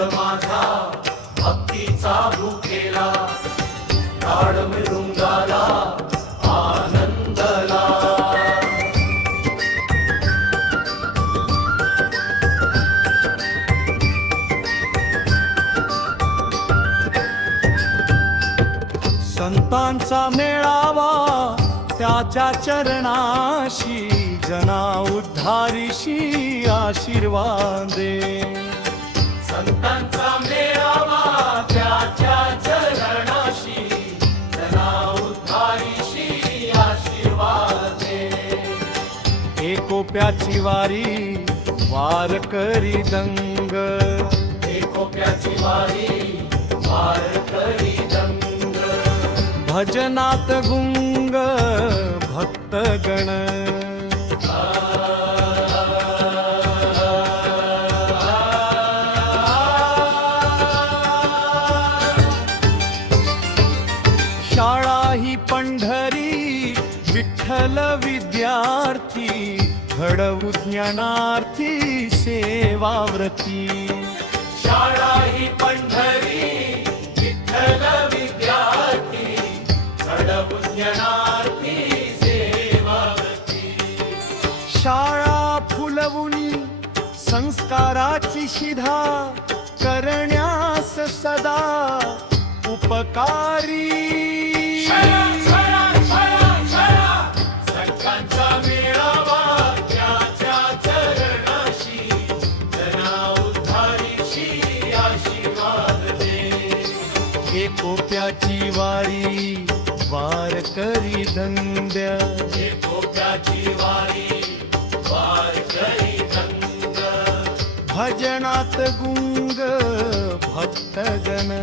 आनंद माझा भक्तीचा भुकेला ताड मृदुंगाला आनंदला. संतांचा मेळावा त्याच्या चरणाशी जना उद्धारीशी आशीर्वादे. संतांचा मेळावा त्याच्या चरणाशी जना उद्धारीशी आशीर्वादे. एकोप्याची वारी वारकरी दंग. एकोप्याची वारी वारकरी दंग. भजनात गुंग भक्तगण. शाळा ही पंढरी विठ्ठल विद्यार्थी घडवू ज्ञानार्थी सेवाव्रती. शाळा ही पंढरी विठ्ठल विद्यार्थी घडवू ज्ञानार्थी सेवाव्रती. शाळा फुलवुनी संस्काराची शिधा करण्यास सदा उपकारी. संतांचा मेळावा त्याच्या चरणाशी जना उद्धारीशी आशीर्वाद दे. एकोप्याची वारी वारकरी दंड्या. एकोप्याची वारी वारकरी दंग. भजनात गुंग भक्तगण.